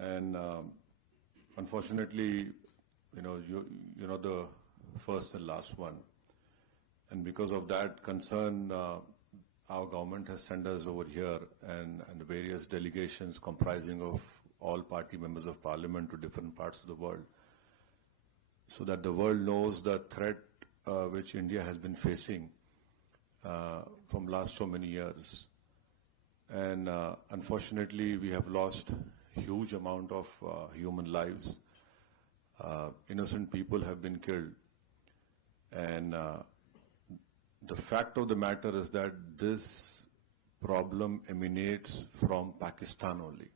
And unfortunately, you're the first and last one. And because of that concern, our government has sent us over here and various delegations comprising of all party members of parliament to different parts of the world, so that the world knows the threat which India has been facing from last so many years. And unfortunately, we have lost huge amount of human lives. Innocent people have been killed. And the fact of the matter is that this problem emanates from Pakistan only.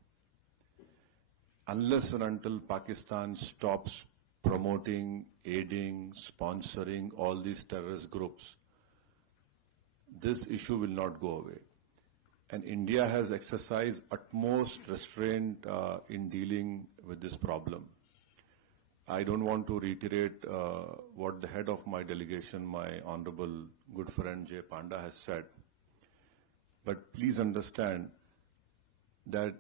Unless and until Pakistan stops promoting, aiding, sponsoring all these terrorist groups, this issue will not go away. And India has exercised utmost restraint in dealing with this problem. I don't want to reiterate what the head of my delegation, my honorable good friend Jay Panda, has said. But please understand that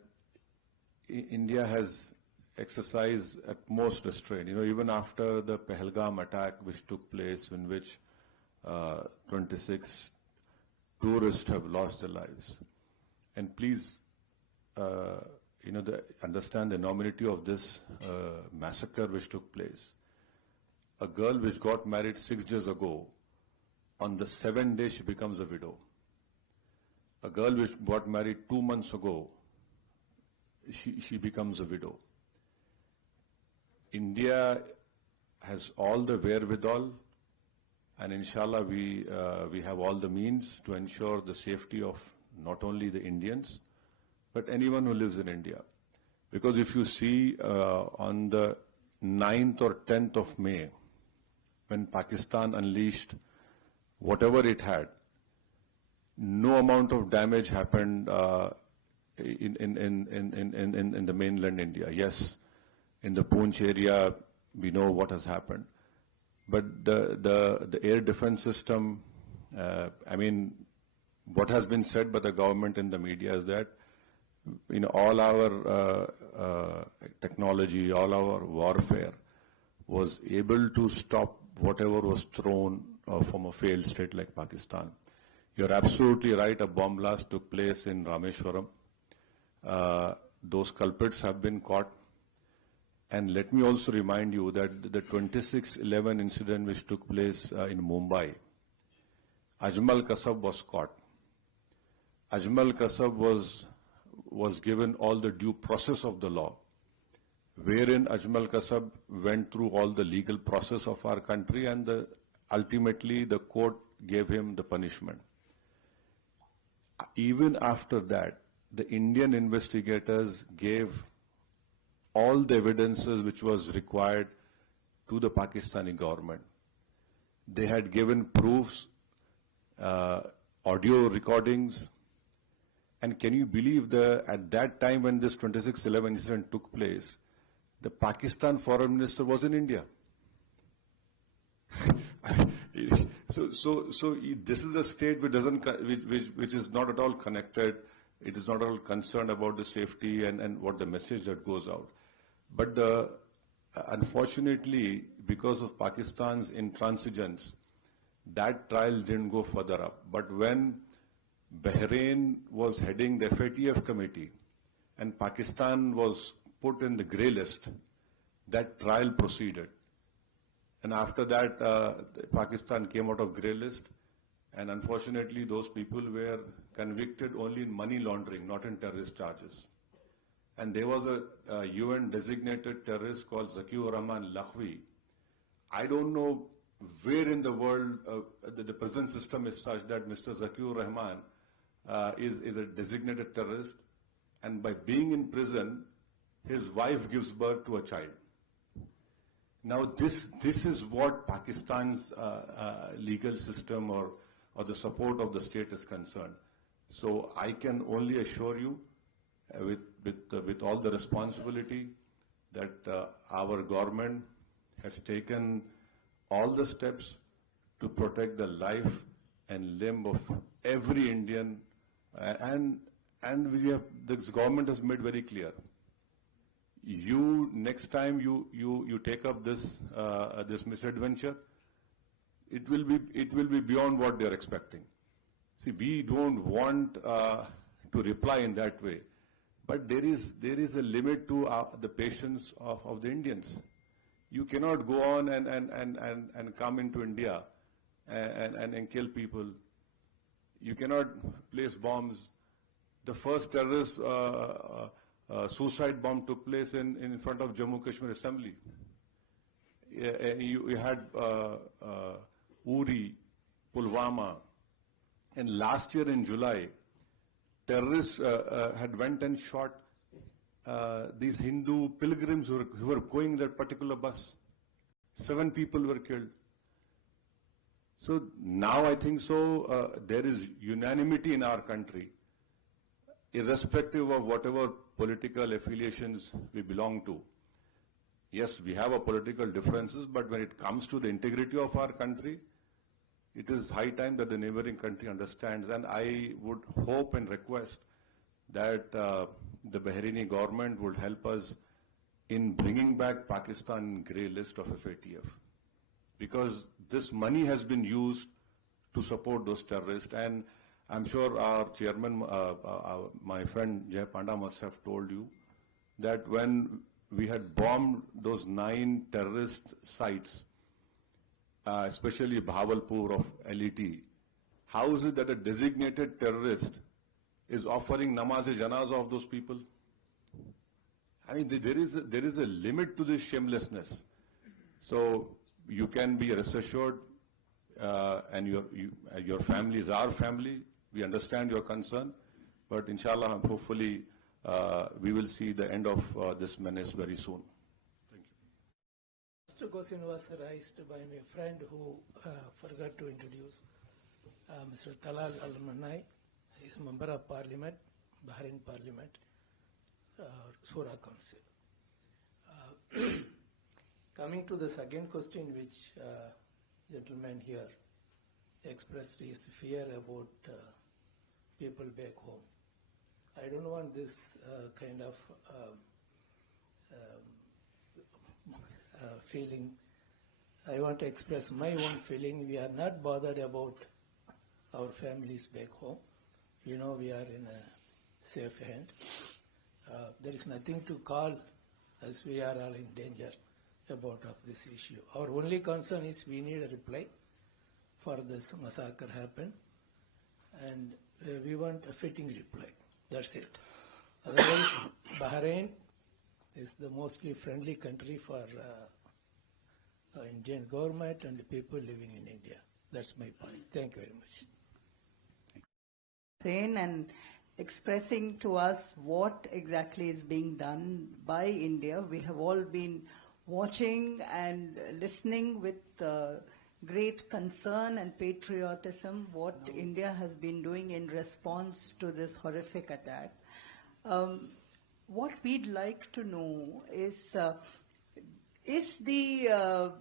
India has exercised utmost restraint. Even after the Pahalgam attack which took place, in which 26 tourists have lost their lives. And please, understand the enormity of this massacre which took place. A girl which got married 6 days ago, on the 7th day she becomes a widow. A girl which got married 2 months ago, she becomes a widow. India has all the wherewithal, and inshallah we have all the means to ensure the safety of not only the Indians, but anyone who lives in India. Because if you see on the 9th or 10th of May, when Pakistan unleashed whatever it had, no amount of damage happened in the mainland India. Yes, in the Poonch area, we know what has happened. But the air defense system, what has been said by the government in the media is that all our technology, all our warfare was able to stop whatever was thrown from a failed state like Pakistan. You're absolutely right, a bomb blast took place in Rameshwaram. Those culprits have been caught. And let me also remind you that the 26/11 incident which took place in Mumbai, Ajmal Kasab was caught. Ajmal Kasab was given all the due process of the law, wherein Ajmal Kasab went through all the legal process of our country, and ultimately the court gave him the punishment. Even after that, the Indian investigators gave all the evidences which was required to the Pakistani government. They had given proofs, audio recordings, and can you believe at that time when this 26/11 incident took place, the Pakistan foreign minister was in India. So this is a state which is not at all connected. It is not at all concerned about the safety and what the message that goes out. But unfortunately, because of Pakistan's intransigence, that trial didn't go further up. But when Bahrain was heading the FATF committee and Pakistan was put in the grey list, that trial proceeded. And after that, Pakistan came out of grey list, and unfortunately those people were convicted only in money laundering, not in terrorist charges. And there was a UN designated terrorist called Zakiur Rahman Lakhvi. I don't know where in the world the prison system is such that Mr. Zakiur Rahman is a designated terrorist, and by being in prison, his wife gives birth to a child. Now this is what Pakistan's legal system or the support of the state is concerned. So I can only assure you, with all the responsibility, that our government has taken all the steps to protect the life and limb of every Indian, and this government has made very clear. next time you take up this misadventure, it will be beyond what they are expecting. See, we don't want to reply in that way, but there is a limit to the patience of the Indians. You cannot go on and come into India and kill people. You cannot place bombs. The first terrorist suicide bomb took place in front of Jammu Kashmir Assembly. You had Uri, Pulwama, and last year in July, terrorists had went and shot these Hindu pilgrims who were going that particular bus. 7 people were killed. So now I think there is unanimity in our country, irrespective of whatever political affiliations we belong to. Yes, we have our political differences, but when it comes to the integrity of our country, it is high time that the neighboring country understands. And I would hope and request that the Bahraini government would help us in bringing back Pakistan grey list of FATF. Because this money has been used to support those terrorists. And I'm sure our chairman, my friend Jay Panda must have told you that when we had bombed those 9 terrorist sites, especially Bahawalpur of LET, how is it that a designated terrorist is offering namaz-e-janazah of those people? I mean, there is a limit to this shamelessness. So you can be rest assured, and your family is our family. We understand your concern, but inshallah, hopefully, we will see the end of this menace very soon. Thank you. First question was raised by my friend who forgot to introduce, Mr. Talal Al-Manai. He is a member of Parliament, Bahrain Parliament, Shura Council. Coming to the second question, which gentleman here expressed his fear about people back home. I don't want this kind of feeling. I want to express my own feeling. We are not bothered about our families back home. We know we are in a safe hand. There is nothing to call as we are all in danger about of this issue. Our only concern is we need a reply for this massacre happen, and we want a fitting reply. That's it. Otherwise, Bahrain is the mostly friendly country for Indian government and the people living in India. That's my point. Thank you very much. And expressing to us what exactly is being done by India. We have all been watching and listening with great concern and patriotism what India has been doing in response to this horrific attack. What we'd like to know is the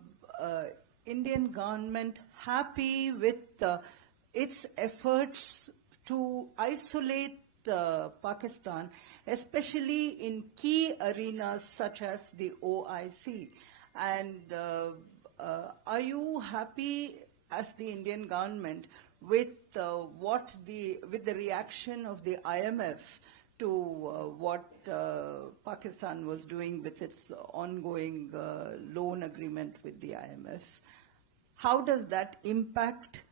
Indian government happy with its efforts to isolate Pakistan, especially in key arenas such as the OIC? And are you happy as the Indian government with the reaction of the IMF to what Pakistan was doing with its ongoing loan agreement with the IMF? How does that impact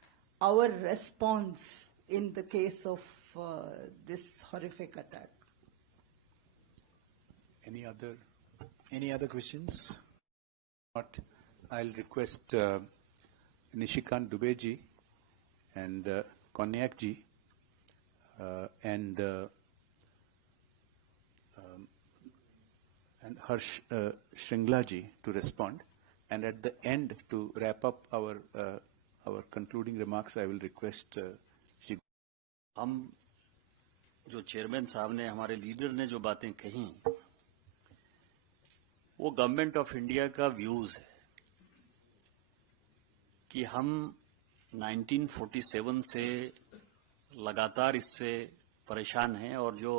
our response in the case of this horrific attack? Any other questions? Not. I'll request Nishikant Dubey ji and Konyak ji and Harsh Shringla ji to respond. And at the end, to wrap up our concluding remarks, I will request Shri. हम जो chairman साहब ने हमारे leader ने जो बातें कही वो गवर्नमेंट ऑफ इंडिया का व्यूज है कि हम 1947 से लगातार इससे परेशान हैं और जो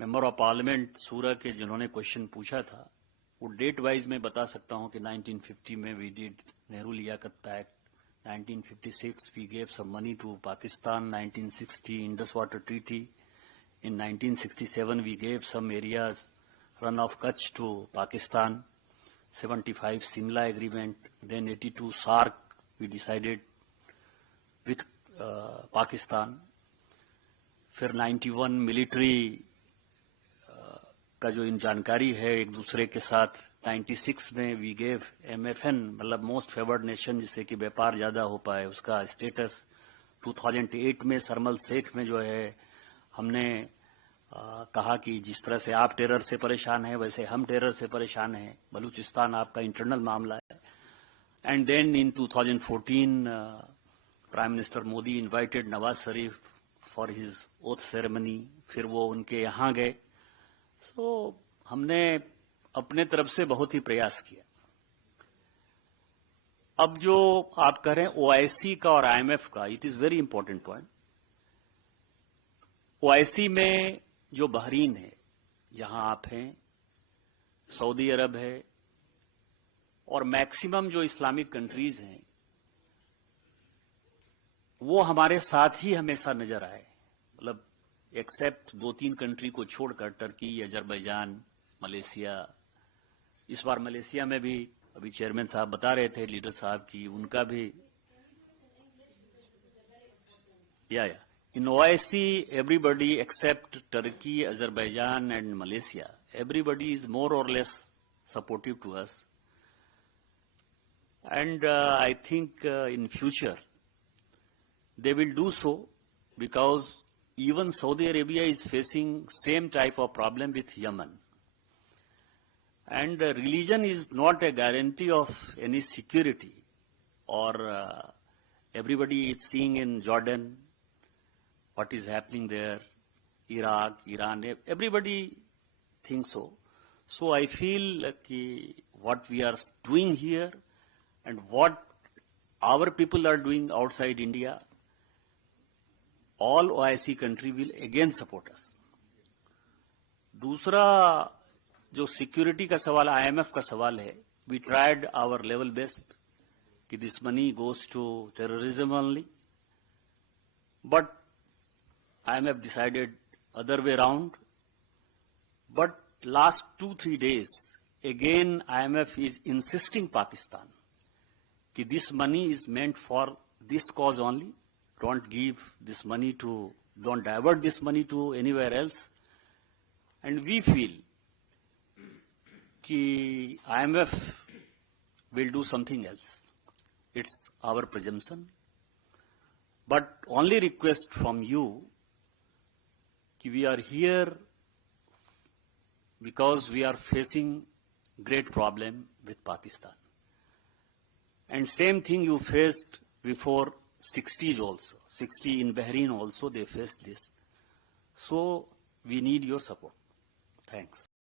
मेंबर ऑफ पार्लियामेंट सूरत के जिन्होंने क्वेश्चन पूछा था, वो डेट वाइज मैं बता सकता हूं कि 1950 में we did Nehru Liaquat pact, 1956 we gave some money to Pakistan, 1960 Indus Water Treaty, in 1967 we gave some areas run of Kutch to Pakistan, 75 Simla Agreement, then 82 SARC we decided with Pakistan, फिर 91 military का जो इन जानकारी है एक दूसरे के साथ, 96 में वी गेव MFN मतलब मोस्ट फेवर्ड नेशन जिससे कि व्यापार ज्यादा हो पाए उसका स्टेटस, 2008 में सरमल शेख में जो है हमने कहा कि जिस तरह से आप टेरर से परेशान हैं वैसे हम टेरर से परेशान हैं, बलूचिस्तान आपका इंटरनल मामला है. And then in 2014 prime minister Modi invited Nawaz Sharif for his oath ceremony, फिर वो उनके यहाँ गए. सो हमने अपने तरफ से बहुत ही प्रयास किया. अब जो आप कह रहे हैं OIC का और IMF का, it is very important point. OIC में जो बहरीन है, जहां आप हैं, सऊदी अरब है और मैक्सिमम जो इस्लामिक कंट्रीज हैं वो हमारे साथ ही हमेशा नजर आए. मतलब एक्सेप्ट 2-3 कंट्री को छोड़कर, टर्की, अजरबैजान, मलेशिया. इस बार मलेशिया में भी अभी चेयरमैन साहब बता रहे थे लीडर साहब की, उनका भी या इन OIC everybody except Turkey, Azerbaijan and Malaysia, everybody is more or less supportive to us. And I think in future they will do so, because even Saudi Arabia is facing same type of problem with Yemen. And religion is not a guarantee of any security. Or everybody is seeing in Jordan what is happening there, Iraq, Iran, everybody thinks so. So I feel like what we are doing here and what our people are doing outside India, all OIC country will again support us. दूसरा जो security का सवाल, IMF का सवाल है, we tried our level best कि this money goes to terrorism only, but IMF decided other way around. But last 2-3 days again IMF is insisting Pakistan कि this money is meant for this cause only. Don't give this money to, don't divert this money to anywhere else. And we feel कि IMF will do something else. It's our presumption. But only request from you कि we are here because we are facing great problem with Pakistan. And same thing you faced before 60s also. 60 in Bahrain also they faced this. So we need your support. Thanks.